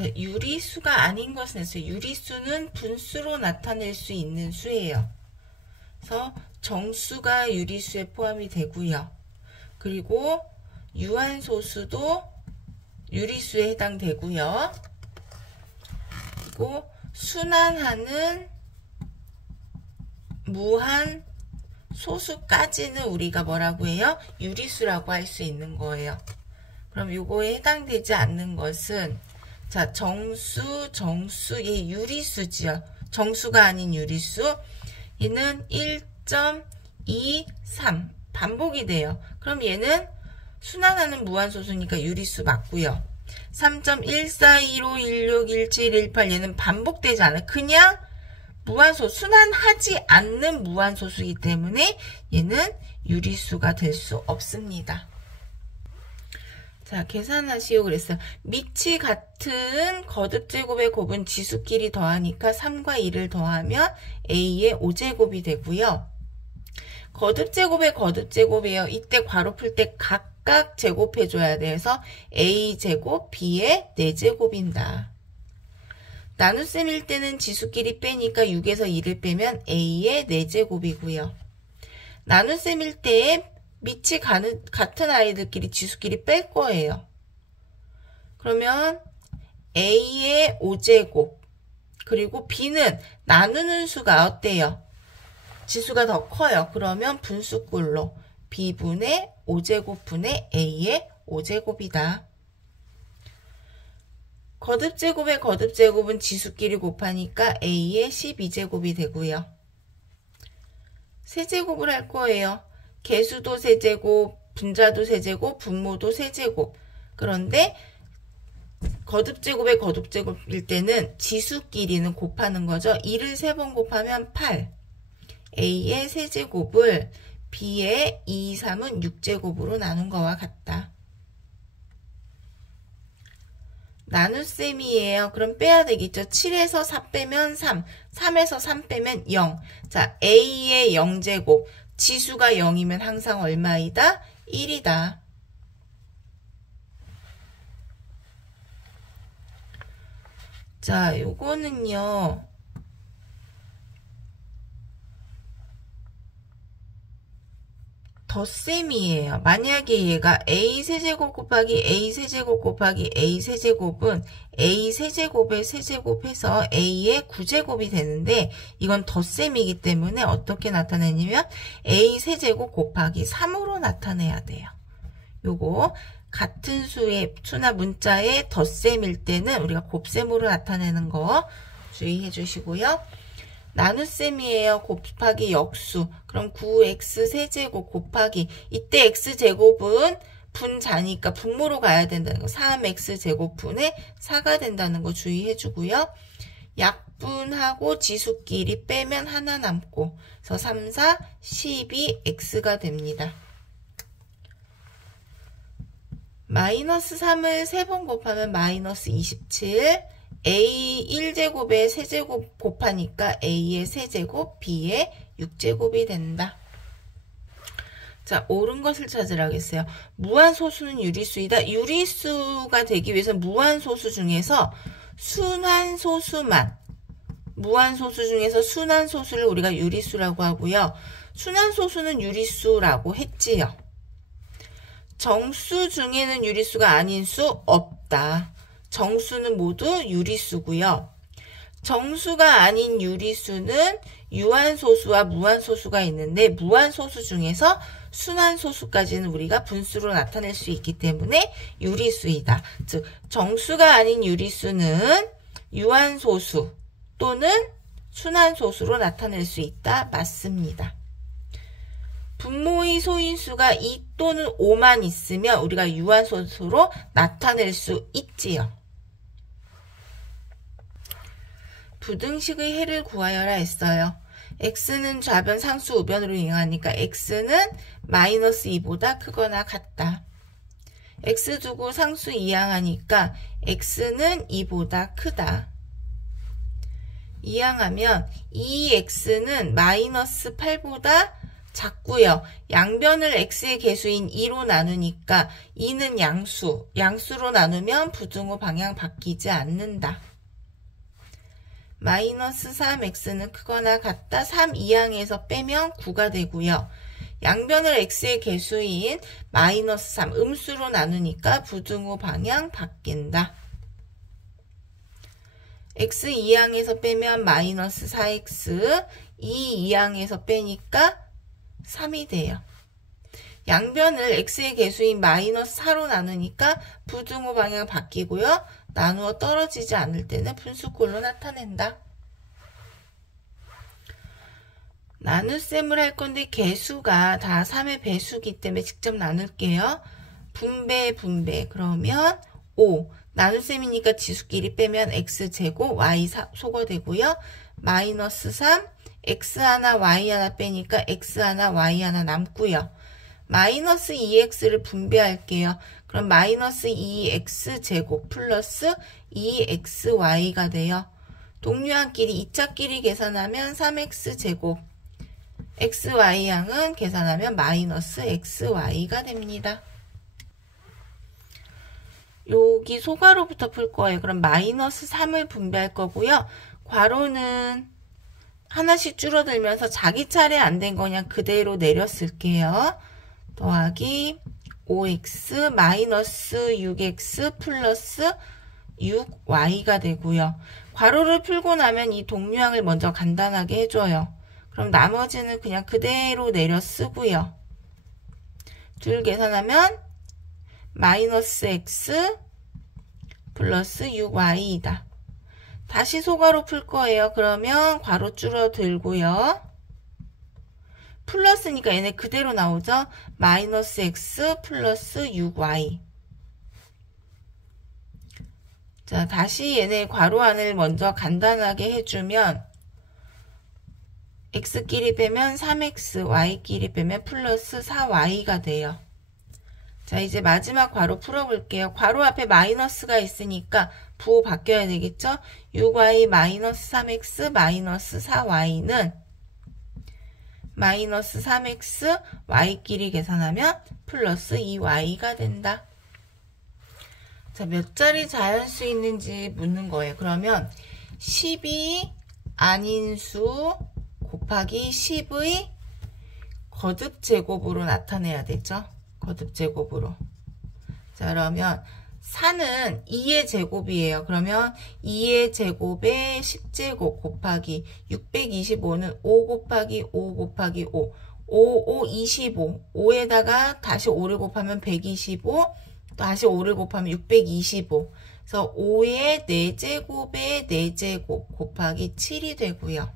자, 유리수가 아닌 것은 했어요. 유리수는 분수로 나타낼 수 있는 수예요. 그래서 정수가 유리수에 포함이 되고요. 그리고 유한소수도 유리수에 해당되고요. 그리고 순환하는 무한 소수까지는 우리가 뭐라고 해요? 유리수라고 할 수 있는 거예요. 그럼 요거에 해당되지 않는 것은 자, 정수의 유리수지요. 정수가 아닌 유리수. 얘는 1.23 반복이 돼요. 그럼 얘는 순환하는 무한소수니까 유리수 맞고요. 3.1415161718 얘는 반복되지 않아요. 그냥 무한소수, 순환하지 않는 무한소수이기 때문에 얘는 유리수가 될 수 없습니다. 자, 계산하시오 그랬어요. 밑이 같은 거듭제곱의 곱은 지수끼리 더하니까 3과 2를 더하면 A의 5제곱이 되고요. 거듭제곱의 거듭제곱이에요. 이때 괄호 풀 때 각각 제곱해줘야 돼서 A제곱, B의 4제곱인다. 나눗셈일 때는 지수끼리 빼니까 6에서 2를 빼면 A의 4제곱이고요. 나눗셈일 때에 밑이 같은 아이들끼리 지수끼리 뺄 거예요. 그러면 A의 5제곱 그리고 B는 나누는 수가 어때요? 지수가 더 커요. 그러면 분수꼴로 B분의 5제곱분의 A의 5제곱이다. 거듭제곱의 거듭제곱은 지수끼리 곱하니까 A의 12제곱이 되고요. 세제곱을 할 거예요. 개수도 세제곱, 분자도 세제곱, 분모도 세제곱. 그런데 거듭제곱의 거듭제곱일 때는 지수끼리는 곱하는 거죠. 2를 3번 곱하면 8. A의 세제곱을 B의 2, 3은 6제곱으로 나눈 거와 같다. 나눗셈이에요. 그럼 빼야 되겠죠. 7에서 4 빼면 3, 3에서 3 빼면 0. 자, A의 0제곱. 지수가 0이면 항상 얼마이다? 1이다. 자, 요거는요. 덧셈이에요. 만약에 얘가 A세제곱 곱하기 A세제곱 곱하기 A세제곱은 A세제곱의 세제곱해서 A의 9제곱이 되는데 이건 덧셈이기 때문에 어떻게 나타내냐면 A세제곱 곱하기 3으로 나타내야 돼요. 요거 같은 수나 문자의 덧셈일 때는 우리가 곱셈으로 나타내는 거 주의해 주시고요. 나눗셈이에요. 곱하기 역수. 그럼 9x 세제곱 곱하기 이때 x제곱은 분자니까 분모로 가야 된다는 거. 3x 제곱분의 4가 된다는 거 주의해 주고요. 약분하고 지수끼리 빼면 하나 남고 그래서 3, 4, 12x가 됩니다. 마이너스 3을 3번 곱하면 마이너스 27 A 1제곱에 세제곱 곱하니까 A의 세제곱, B의 6제곱이 된다. 자, 옳은 것을 찾으라고 했어요. 무한소수는 유리수이다. 유리수가 되기 위해서 무한소수 중에서 순환소수만, 무한소수 중에서 순환소수를 우리가 유리수라고 하고요. 순환소수는 유리수라고 했지요. 정수 중에는 유리수가 아닌 수 없다. 정수는 모두 유리수고요. 정수가 아닌 유리수는 유한소수와 무한소수가 있는데 무한소수 중에서 순환소수까지는 우리가 분수로 나타낼 수 있기 때문에 유리수이다. 즉 정수가 아닌 유리수는 유한소수 또는 순환소수로 나타낼 수 있다. 맞습니다. 분모의 소인수가 2 또는 5만 있으면 우리가 유한소수로 나타낼 수 있지요. 부등식의 해를 구하여라 했어요. x는 좌변 상수 우변으로 이용하니까 x는 마이너스 2보다 크거나 같다. x 두고 상수 이항하니까 x는 2보다 크다. 이항하면 2x는 마이너스 8보다 작고요. 양변을 x의 개수인 2로 나누니까 2는 양수로 나누면 부등호 방향 바뀌지 않는다. 마이너스 3x는 크거나 같다. 3 이항에서 빼면 9가 되고요. 양변을 x의 개수인 마이너스 3 음수로 나누니까 부등호 방향 바뀐다. x 2항에서 빼면 마이너스 4x, 2 2항에서 빼니까 3이 돼요. 양변을 x의 개수인 마이너스 4로 나누니까 부등호 방향 바뀌고요. 나누어 떨어지지 않을 때는 분수꼴로 나타낸다. 나눗셈을 할 건데 개수가 다 3의 배수기 때문에 직접 나눌게요. 분배. 그러면 5. 나눗셈이니까 지수끼리 빼면 x제곱 y 소거되고요. 마이너스 3. x 하나 y 하나 빼니까 x 하나 y 하나 남고요. 마이너스 2x를 분배할게요. 그럼 마이너스 2x제곱 플러스 2xy가 돼요. 동류항끼리 2차끼리 계산하면 3x제곱 xy항은 계산하면 마이너스 xy가 됩니다. 여기 소괄호부터 풀 거예요. 그럼 마이너스 3을 분배할 거고요. 괄호는 하나씩 줄어들면서 자기 차례 안 된 거 그냥 그대로 내려 쓸게요. 더하기 5x 마이너스 6x 플러스 6y가 되고요. 괄호를 풀고 나면 이 동류항을 먼저 간단하게 해줘요. 그럼 나머지는 그냥 그대로 내려 쓰고요. 둘 계산하면 마이너스 x 플러스 6y이다. 다시 소괄호 풀 거예요. 그러면 괄호 줄어들고요. 플러스니까 얘네 그대로 나오죠. 마이너스 x 플러스 6y. 자, 다시 얘네 괄호 안을 먼저 간단하게 해주면 x끼리 빼면 3x, y끼리 빼면 플러스 4y가 돼요. 자, 이제 마지막 괄호 풀어볼게요. 괄호 앞에 마이너스가 있으니까 부호 바뀌어야 되겠죠? 6y 마이너스 3x 마이너스 4y는 마이너스 3x, y끼리 계산하면 플러스 2y가 된다. 자, 몇 자리 자연수 있는지 묻는 거예요. 그러면 10이 아닌 수 곱하기 10의 거듭제곱으로 나타내야 되죠. 거듭제곱으로. 자, 그러면 4는 2의 제곱이에요. 그러면 2의 제곱에 10제곱 곱하기 625는 5 곱하기 5 곱하기 5. 5, 25. 5에다가 다시 5를 곱하면 125. 다시 5를 곱하면 625. 그래서 5의 4제곱에 4제곱 곱하기 7이 되고요.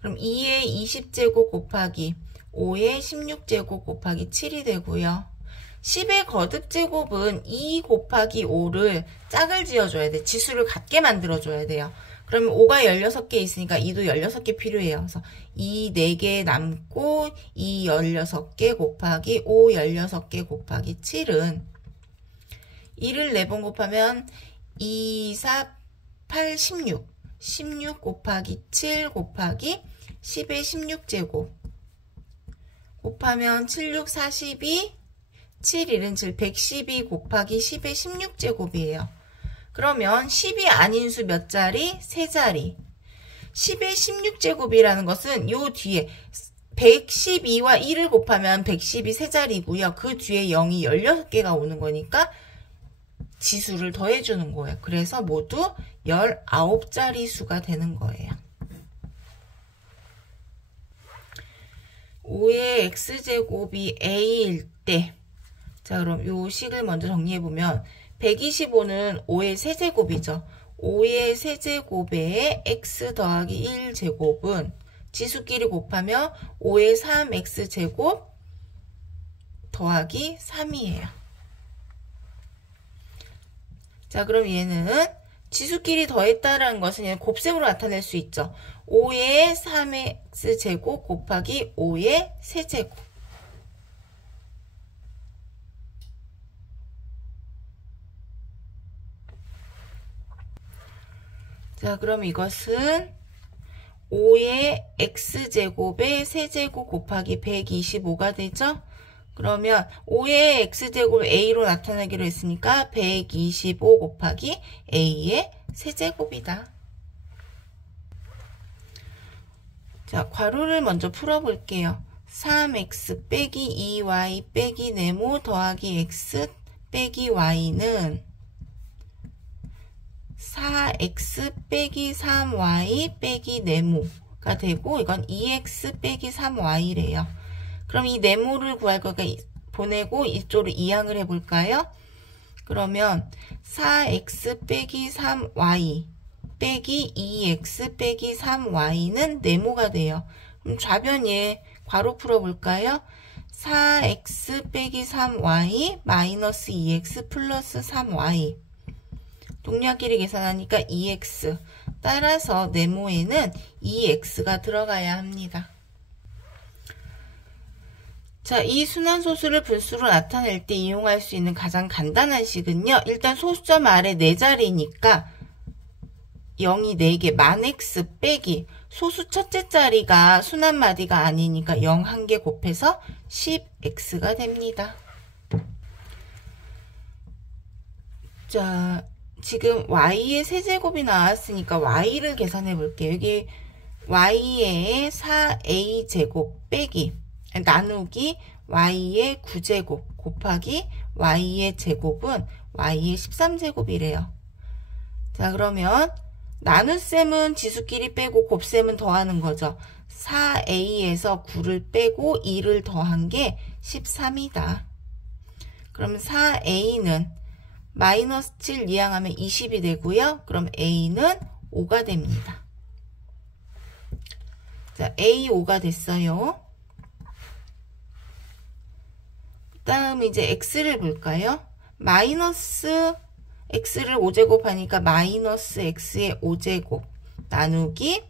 그럼 2의 20제곱 곱하기 5의 16제곱 곱하기 7이 되고요. 10의 거듭제곱은 2 곱하기 5를 짝을 지어줘야 돼. 지수를 같게 만들어줘야 돼요. 그러면 5가 16개 있으니까 2도 16개 필요해요. 그래서 2 4개 남고 2 16개 곱하기 5 16개 곱하기 7은 2를 4번 곱하면 2, 4, 8, 16. 16 곱하기 7 곱하기 10의 16제곱 곱하면 7, 6, 42, 7, 1은 7, 112 곱하기 10의 16제곱이에요. 그러면 10이 아닌 수 몇 자리? 3자리. 10의 16제곱이라는 것은 요 뒤에 112와 1을 곱하면 110이 3자리고요. 그 뒤에 0이 16개가 오는 거니까 지수를 더해주는 거예요. 그래서 모두 19자리 수가 되는 거예요. 5의 x제곱이 a일 때, 자, 그럼 요 식을 먼저 정리해보면 125는 5의 세제곱이죠. 5의 세제곱에 x 더하기 1제곱은 지수끼리 곱하면 5의 3x제곱 더하기 3이에요. 자, 그럼 얘는 지수끼리 더했다라는 것은 얘는 곱셈으로 나타낼 수 있죠. 5의 3x제곱 곱하기 5의 세제곱. 자, 그럼 이것은 5의 x제곱의 세제곱 곱하기 125가 되죠? 그러면 5의 x제곱을 a로 나타내기로 했으니까 125 곱하기 a의 세제곱이다. 자, 괄호를 먼저 풀어볼게요. 3x 빼기 2y 빼기 네모 더하기 x 빼기 y는 4x 빼기 3y 빼기 네모가 되고, 이건 2x 빼기 3y래요. 그럼 이 네모를 구할 거니까 보내고 이쪽으로 이항을 해볼까요? 그러면 4x 빼기 3y 빼기 2x 빼기 3y는 네모가 돼요. 그럼 좌변에 괄호 풀어볼까요? 4x 빼기 3y 마이너스 2x 플러스 3y. 동량끼리 계산하니까 2x. 따라서 네모에는 2x가 들어가야 합니다. 자, 이 순환소수를 분수로 나타낼 때 이용할 수 있는 가장 간단한 식은요. 일단 소수점 아래 4자리니까 0이 4개, 만 x 빼기 소수 첫째 자리가 순환마디가 아니니까 0 1개 곱해서 10x가 됩니다. 자, 지금 y의 세제곱이 나왔으니까 y를 계산해 볼게요. 여기 y의 4a제곱 빼기 나누기 y의 9제곱 곱하기 y의 제곱은 y의 13제곱이래요. 자, 그러면 나눗셈은 지수끼리 빼고 곱셈은 더하는 거죠. 4a에서 9를 빼고 2를 더한 게 13이다. 그럼 4a는 마이너스 7 이항하면 20이 되고요. 그럼 a는 5가 됩니다. 자, a 5가 됐어요. 그 다음 이제 x를 볼까요? 마이너스 x를 5제곱 하니까 마이너스 x의 5제곱 나누기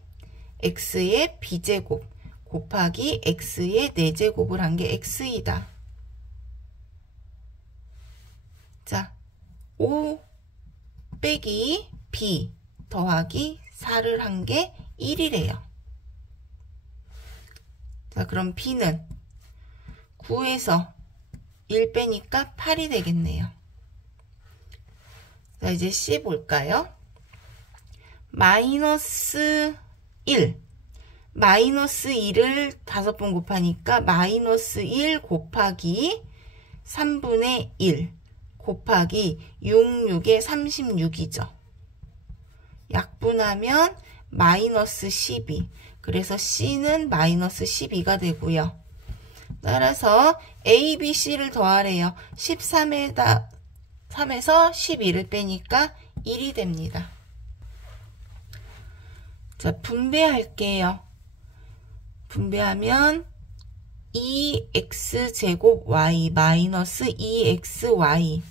x의 b제곱 곱하기 x의 4제곱을 한 게 x이다. 자, 5 빼기 b 더하기 4를 한 게 1이래요. 자, 그럼 b는 9에서 1 빼니까 8이 되겠네요. 자, 이제 c 볼까요? 마이너스 1. 마이너스 1을 5번 곱하니까 마이너스 1 곱하기 3분의 1 곱하기 66에 36이죠. 약분하면 마이너스 12. 그래서 c는 마이너스 12가 되고요. 따라서 a, b, c를 더하래요. 13에서 12를 빼니까 1이 됩니다. 자, 분배할게요. 분배하면 2x제곱 y 마이너스 2xy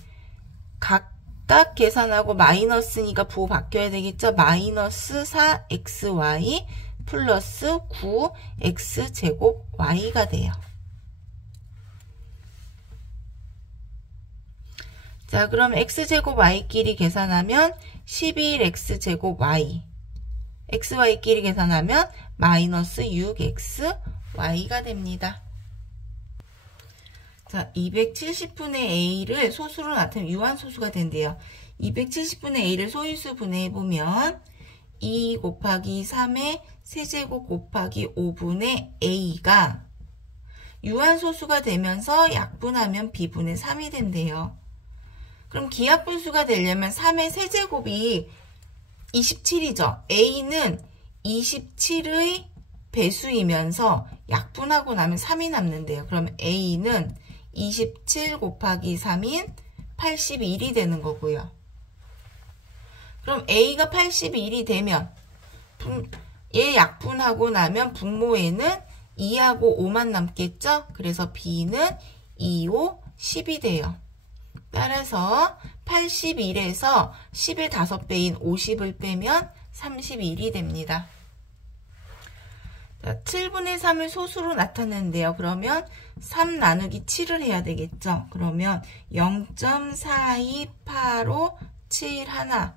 각각 계산하고 마이너스니까 부호 바뀌어야 되겠죠. 마이너스 4xy 플러스 9x제곱 y가 돼요. 자, 그럼 x제곱 y끼리 계산하면 11x제곱 y xy끼리 계산하면 마이너스 6xy가 됩니다. 자, 270분의 a를 소수로 나타내면 유한소수가 된대요. 270분의 a를 소인수 분해해보면 2 곱하기 3의 세제곱 곱하기 5분의 a가 유한소수가 되면서 약분하면 b분의 3이 된대요. 그럼 기하분수가 되려면 3의 세제곱이 27이죠. a는 27의 배수이면서 약분하고 나면 3이 남는데요. 그럼 a는 27 곱하기 3인 81이 되는 거고요. 그럼 a가 81이 되면 얘 약분하고 나면 분모에는 2하고 5만 남겠죠. 그래서 b는 2, 5, 10이 돼요. 따라서 81에서 10의 5배인 50을 빼면 31이 됩니다. 자, 7분의 3을 소수로 나타내는데요. 그러면 3 나누기 7을 해야 되겠죠. 그러면 0.428571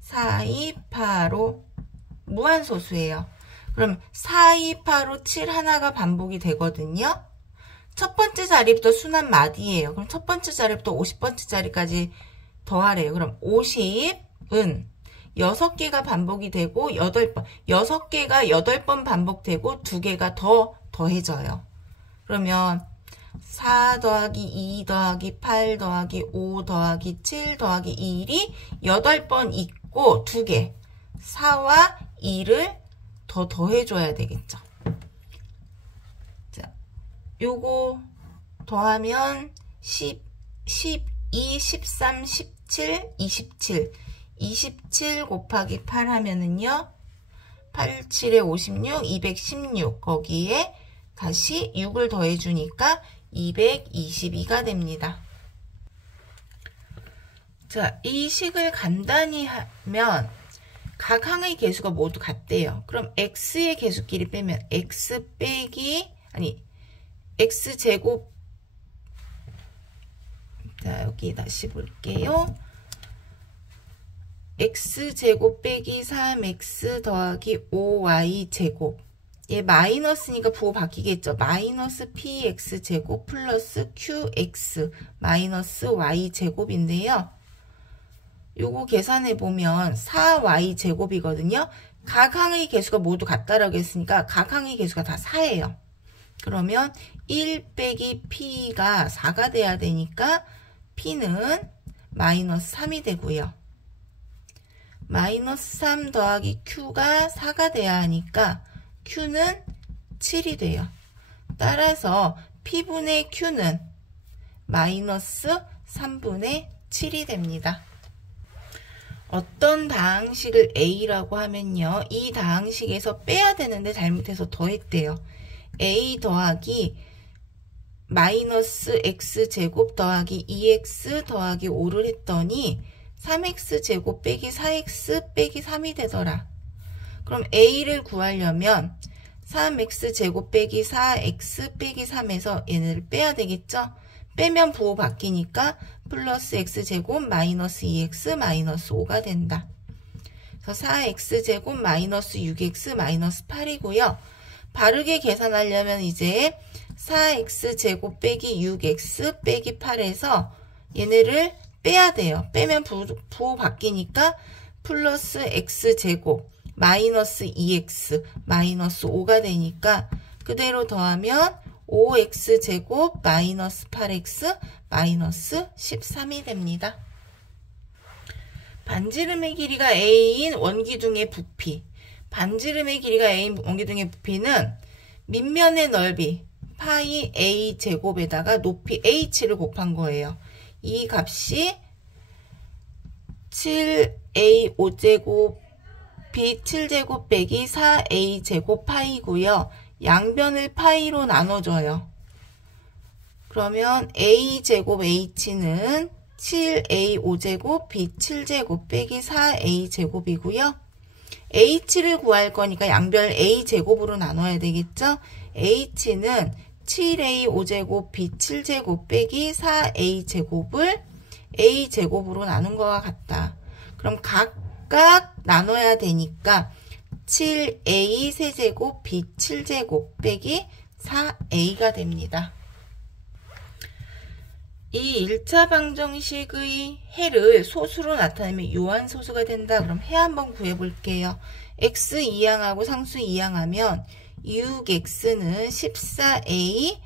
4285 무한소수예요. 그럼 4, 2, 8, 5, 7 하나가 반복이 되거든요. 첫 번째 자리부터 순한 마디예요. 그럼 첫 번째 자리부터 50번째 자리까지 더하래요. 그럼 50은 6개가 반복이 되고 8번, 6개가 8번 반복되고 2개가 더 더해져요. 그러면 4 더하기 2 더하기 8 더하기 5 더하기 7 더하기 1이 8번 있고 2개 4와 2를 더 더해줘야 되겠죠. 자, 요거 더하면 10, 12, 13, 17, 27 27 곱하기 8 하면은요 8, 7에 56, 216 거기에 다시 6을 더해주니까 222가 됩니다. 자, 이 식을 간단히 하면 각 항의 개수가 모두 같대요. 그럼 x의 개수끼리 빼면 x 빼기 x제곱, 자 여기 다시 볼게요. x제곱 빼기 3x 더하기 5y제곱, 얘 마이너스니까 부호 바뀌겠죠. 마이너스 px제곱 플러스 qx 마이너스 y제곱인데요. 요거 계산해보면 4y제곱이거든요. 각 항의 개수가 모두 같다라고 했으니까 각 항의 개수가 다 4예요. 그러면 1 빼기 p가 4가 돼야 되니까 p는 마이너스 3이 되고요. 마이너스 3 더하기 q가 4가 돼야 하니까 q는 7이 돼요. 따라서 p분의 q는 마이너스 3분의 7이 됩니다. 어떤 다항식을 a라고 하면요, 이 다항식에서 빼야 되는데 잘못해서 더했대요. a 더하기 마이너스 x제곱 더하기 2x 더하기 5를 했더니 3x제곱 빼기 4x 빼기 3이 되더라. 그럼 a를 구하려면 3x제곱 빼기 4x 빼기 3에서 얘네를 빼야 되겠죠? 빼면 부호 바뀌니까 플러스 x제곱 마이너스 2x 마이너스 5가 된다. 그래서 4x제곱 마이너스 6x 마이너스 8이고요. 바르게 계산하려면 이제 4x제곱 빼기 6x 빼기 8에서 얘네를 빼야 돼요. 빼면 부호 바뀌니까 플러스 x제곱 마이너스 2x 마이너스 5가 되니까 그대로 더하면 5x제곱 마이너스 8x 마이너스 13이 됩니다. 반지름의 길이가 a인 원기둥의 부피, 반지름의 길이가 a인 원기둥의 부피는 밑면의 넓이 파이 a 제곱에다가 높이 h를 곱한 거예요. 이 값이 7a 5제곱 b 7제곱 빼기 4a 제곱 파이고요. 양변을 파이로 나눠줘요. 그러면 a 제곱 h는 7a 5제곱 b 7제곱 빼기 4a 제곱이고요. h를 구할 거니까 양변을 a 제곱으로 나눠야 되겠죠. h는 7a 5제곱 b 7제곱 빼기 4a 제곱을 a 제곱으로 나눈 것과 같다. 그럼 각각 나눠야 되니까 7a 세제곱 b 7제곱 빼기 4a가 됩니다. 이 1차 방정식의 해를 소수로 나타내면 요한소수가 된다. 그럼 해 한번 구해볼게요. x 2항하고 상수 2항하면 6x는 14a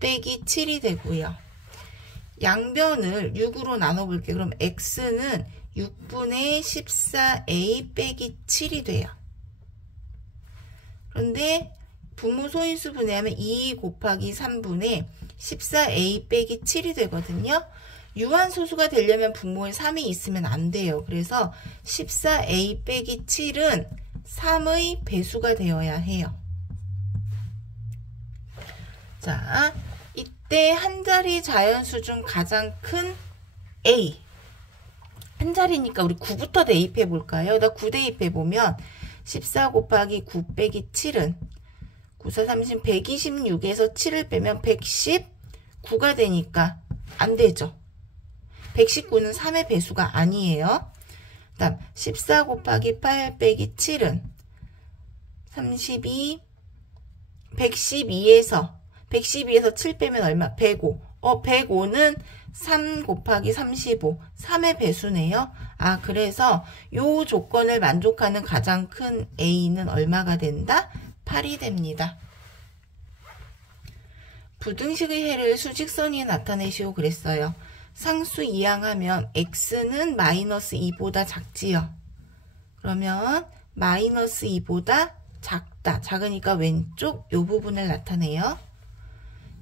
빼기 7이 되고요. 양변을 6으로 나눠볼게요. 그럼 x는 6분의 14a 빼기 7이 돼요. 그런데 분모 소인수 분해하면 2 곱하기 3분의 14a 빼기 7이 되거든요. 유한소수가 되려면 분모에 3이 있으면 안 돼요. 그래서 14a 빼기 7은 3의 배수가 되어야 해요. 자, 이때 한 자리 자연수 중 가장 큰 a. 한 자리니까 우리 9부터 대입해 볼까요? 9 대입해 보면 14 곱하기 9 빼기 7은 9, 4, 30, 126에서 7을 빼면 119가 되니까 안 되죠. 119는 3의 배수가 아니에요. 그 다음 14 곱하기 8 빼기 7은 32, 112에서 7 빼면 얼마? 105. 105는 3 곱하기 35, 3의 배수네요. 아, 그래서 요 조건을 만족하는 가장 큰 A는 얼마가 된다? 8이 됩니다. 부등식의 해를 수직선위에 나타내시오 그랬어요. 상수 이항하면 x는 마이너스 2보다 작지요. 그러면 마이너스 2보다 작다. 작으니까 왼쪽 요 부분을 나타내요.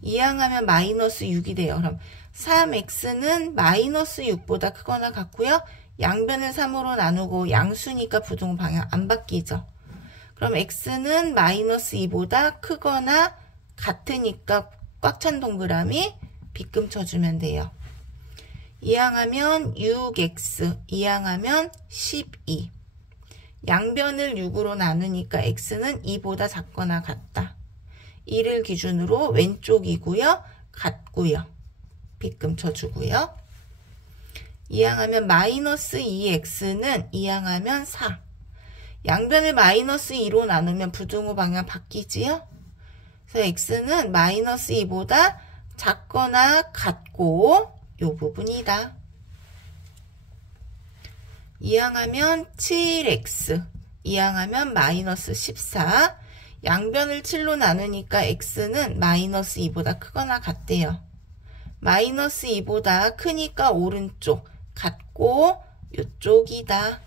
이항하면 마이너스 6이 돼요. 그럼 3x는 마이너스 6보다 크거나 같고요. 양변을 3으로 나누고 양수니까 부등호 방향 안 바뀌죠. 그럼 x는 마이너스 2보다 크거나 같으니까 꽉 찬 동그라미 빗금 쳐주면 돼요. 이항하면 6x, 이항하면 12. 양변을 6으로 나누니까 x는 2보다 작거나 같다. 2를 기준으로 왼쪽이고요. 같고요. 빗금 쳐주고요. 이항하면 마이너스 2x는 이항하면 4. 양변을 마이너스 2로 나누면 부등호 방향 바뀌지요? 그래서 x는 마이너스 2보다 작거나 같고 요 부분이다. 이항하면 7x, 이항하면 마이너스 14. 양변을 7로 나누니까 x는 마이너스 2보다 크거나 같대요. 마이너스 2보다 크니까 오른쪽, 같고 요쪽이다.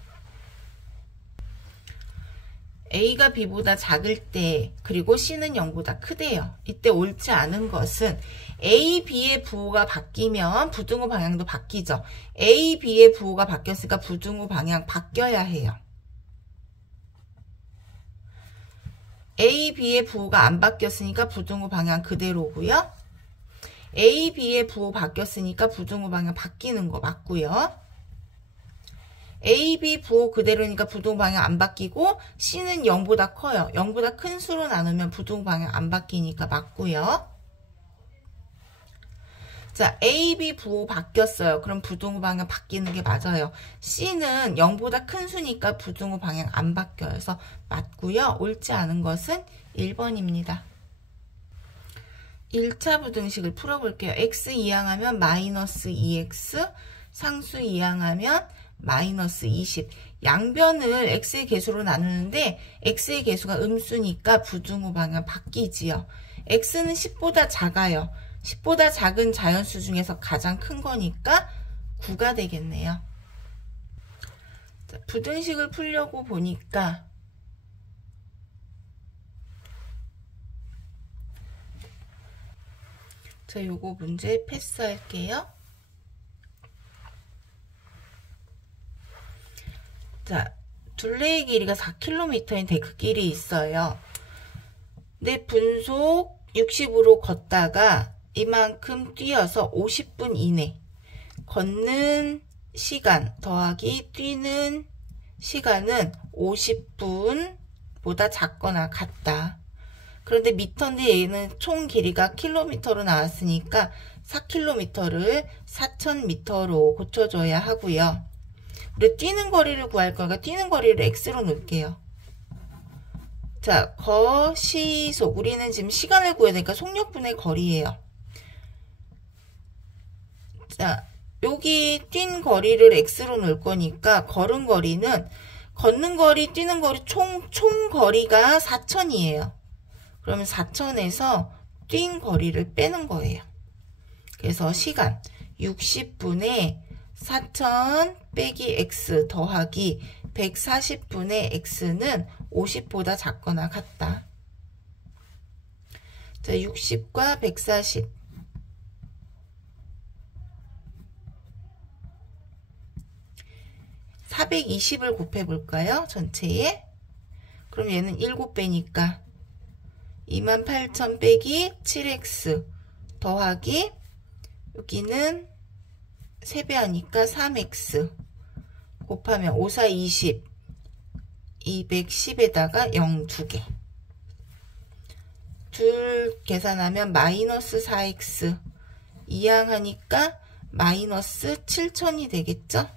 A가 B보다 작을 때 그리고 C는 0보다 크대요. 이때 옳지 않은 것은 A, B의 부호가 바뀌면 부등호 방향도 바뀌죠. A, B의 부호가 바뀌었으니까 부등호 방향 바뀌어야 해요. A, B의 부호가 안 바뀌었으니까 부등호 방향 그대로고요. A, B의 부호 바뀌었으니까 부등호 방향 바뀌는 거 맞고요. A, B 부호 그대로니까 부등호 방향 안 바뀌고 C는 0보다 커요. 0보다 큰 수로 나누면 부등호 방향 안 바뀌니까 맞고요. 자, A, B 부호 바뀌었어요. 그럼 부등호 방향 바뀌는 게 맞아요. C는 0보다 큰 수니까 부등호 방향 안 바뀌어요. 그래서 맞고요. 옳지 않은 것은 1번입니다. 1차 부등식을 풀어볼게요. x 이항하면 마이너스 2x, 상수 이항하면 마이너스 20. 양변을 x의 개수로 나누는데 x의 개수가 음수니까 부등호 방향 바뀌지요. x는 10보다 작아요. 10보다 작은 자연수 중에서 가장 큰 거니까 9가 되겠네요. 자, 부등식을 풀려고 보니까 자, 요거 문제 패스할게요. 자, 둘레의 길이가 4km인 그 길이 있어요. 근데 분속 60으로 걷다가 이만큼 뛰어서 50분 이내 걷는 시간 더하기 뛰는 시간은 50분보다 작거나 같다. 그런데 미터인데 얘는 총 길이가 킬로미터로 나왔으니까 4km를 4000m로 고쳐줘야 하고요. 우리 뛰는 거리를 구할 거니까 뛰는 거리를 x로 놓을게요. 자, 거시속. 우리는 지금 시간을 구해야 되니까 속력분의 거리예요. 자, 여기 뛴 거리를 x로 놓을 거니까 걸은 거리는 걷는 거리, 뛰는 거리 총 거리가 4000이에요. 그러면 4000에서 뛴 거리를 빼는 거예요. 그래서 시간 60분에 4000 빼기 x 더하기 140분의 x는 50보다 작거나 같다. 자, 60과 140. 420을 곱해볼까요? 전체에. 그럼 얘는 7배니까 28000 빼기 7x 더하기 여기는 3배 하니까 3x 곱하면 5, 4, 20 210에다가 0 2개 둘 계산하면 마이너스 4x 이항하니까 마이너스 7000이 되겠죠?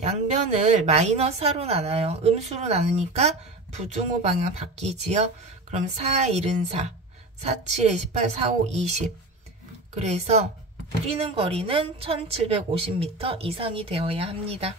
양변을 마이너스 4로 나눠요. 음수로 나누니까 부중호 방향 바뀌지요. 그럼 4, 1은 4, 4, 7에 18, 4, 5, 20. 그래서 뛰는 거리는 1750m 이상이 되어야 합니다.